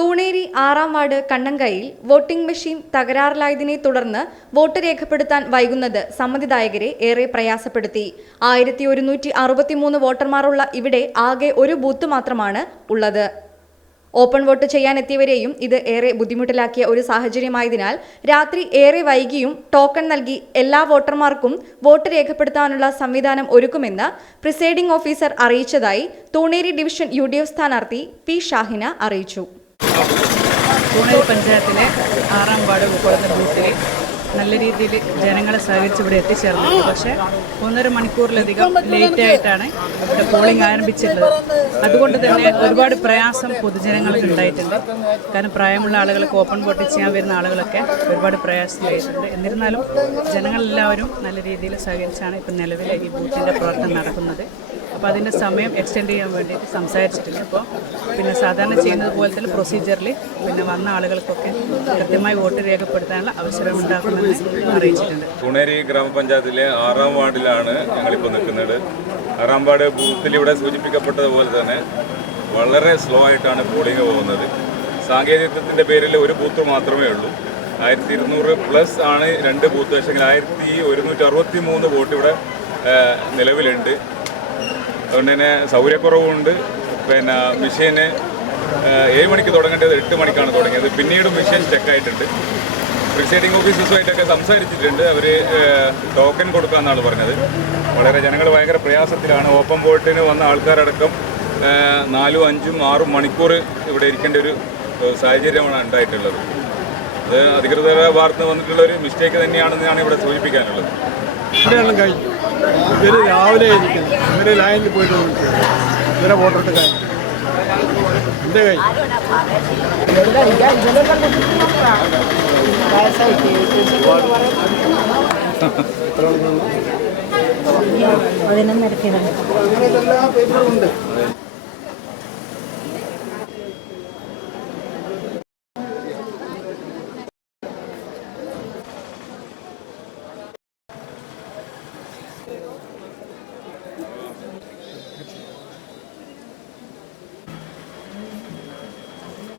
തൂണേരി ആറാം വാർഡ് കണ്ണങ്കയിൽ voting machine തകരാറിലായതിനെ തുടർന്ന് വോട്ട് രേഖപ്പെടുത്താൻ വൈകുന്നത് സമ്മതിദായകരെ ഏറെ പ്രയാസപ്പെടുത്തി. ആയിരത്തി ഒരുന്നൂറ്റി അറുപത്തിമൂന്ന് വോട്ടർമാരുള്ള ഇവിടെ ആകെ ഒരു ബൂത്ത് മാത്രമാണ് ഉള്ളത്. ഓപ്പൺ വോട്ട് ചെയ്യാനെത്തിയവരെയും ഇത് ഏറെ ബുദ്ധിമുട്ടിലാക്കിയ ഒരു സാഹചര്യമായതിനാൽ രാത്രി ഏറെ വൈകിയും ടോക്കൺ നൽകി എല്ലാ വോട്ടർമാർക്കും വോട്ട് രേഖപ്പെടുത്താനുള്ള സംവിധാനം ഒരുക്കുമെന്ന് പ്രിസൈഡിംഗ് ഓഫീസർ അറിയിച്ചതായി തൂണേരി ഡിവിഷൻ യു സ്ഥാനാർത്ഥി പി ഷാഹിന അറിയിച്ചു. തൂണേരി പഞ്ചായത്തിലെ ആറാം വാർഡ് ഉൾപ്പെടുന്ന ബൂത്തിൽ നല്ല രീതിയിൽ ജനങ്ങളെ സഹകരിച്ച് ഇവിടെ എത്തിച്ചേർന്നത് പക്ഷേ ഒന്നര മണിക്കൂറിലധികം ലേറ്റ് ആയിട്ടാണ് ഇവിടെ പോളിംഗ് ആരംഭിച്ചിട്ടുള്ളത്. അതുകൊണ്ട് തന്നെ ഒരുപാട് പ്രയാസം പൊതുജനങ്ങൾക്ക് ഉണ്ടായിട്ടുണ്ട്. കാരണം പ്രായമുള്ള ആളുകൾക്ക് ഓപ്പൺ വോട്ട് ചെയ്യാൻ വരുന്ന ആളുകളൊക്കെ ഒരുപാട് പ്രയാസത്തിലായിട്ടുണ്ട് എന്നിരുന്നാലും ജനങ്ങളെല്ലാവരും നല്ല രീതിയിൽ സഹകരിച്ചാണ് ഇപ്പം നിലവിലെ ഈ ബൂത്തിന്റെ പ്രവർത്തനം നടക്കുന്നത്. അപ്പോൾ അതിന്റെ സമയം എക്സ്റ്റെൻഡ് ചെയ്യാൻ വേണ്ടിയിട്ട് സംസാരിച്ചിട്ടില്ല. അപ്പോൾ പിന്നെ സാധാരണ ചെയ്യുന്നത് പോലെ തന്നെ പ്രൊസീജിയറിൽ പിന്നെ വന്ന ആളുകൾക്കൊക്കെ കൃത്യമായി വോട്ട് രേഖപ്പെടുത്താനുള്ള അവസരം ഉണ്ടാക്കുമെന്ന് അറിയിച്ചിട്ടുണ്ട്. തുണേരി ഗ്രാമപഞ്ചായത്തിലെ ആറാം വാർഡിലാണ് ഞങ്ങളിപ്പോൾ നിൽക്കുന്നത്. ആറാം വാർഡ് ബൂത്തിൽ ഇവിടെ സൂചിപ്പിക്കപ്പെട്ടതുപോലെ തന്നെ വളരെ സ്ലോ ആയിട്ടാണ് പോളിംഗ് പോകുന്നത്. സാങ്കേതികത്വത്തിന്റെ പേരിൽ ഒരു ബൂത്ത് മാത്രമേ ഉള്ളൂ. ആയിരത്തി ഇരുന്നൂറ് പ്ലസ് ആണ് രണ്ട് ബൂത്ത് പക്ഷേ ആയിരത്തി ഒരുന്നൂറ്റി അറുപത്തി മൂന്ന് വോട്ട് ഇവിടെ നിലവിലുണ്ട്. അതുകൊണ്ട് തന്നെ സൗകര്യക്കുറവുണ്ട്. പിന്നെ മെഷീന് ഏഴ് മണിക്ക് തുടങ്ങേണ്ടത് എട്ട് മണിക്കാണ് തുടങ്ങിയത്. പിന്നീട് മെഷീൻ ചെക്കായിട്ടുണ്ട്. പ്രിസൈഡിംഗ് ഓഫീസേഴ്സുമായിട്ടൊക്കെ സംസാരിച്ചിട്ടുണ്ട്. അവർ ടോക്കൺ കൊടുക്കാമെന്നാണ് പറഞ്ഞത്. വളരെ ജനങ്ങൾ ഭയങ്കര പ്രയാസത്തിലാണ്. ഓപ്പൺ ബോട്ടിന് വന്ന ആൾക്കാരടക്കം നാലും അഞ്ചും ആറും മണിക്കൂർ ഇവിടെ ഇരിക്കേണ്ട ഒരു സാഹചര്യമാണ് ഉണ്ടായിട്ടുള്ളത്. അത് അധികൃതരുടെ ഭാഗത്ത് വന്നിട്ടുള്ള ഒരു മിസ്റ്റേക്ക് തന്നെയാണെന്നാണ് ഇവിടെ സൂചിപ്പിക്കാനുള്ളത്. ഇവിടെയെല്ലാം കഴിഞ്ഞു. ഇവർ രാവിലെ ഇരിക്കുന്നു. ഇവർ ലൈനിൽ പോയിട്ട് വിളിച്ചു ഇവരെ വോട്ടെടുത്ത് കഴിഞ്ഞു എന്റെ കഴിഞ്ഞു പതിനൊന്നരക്ക്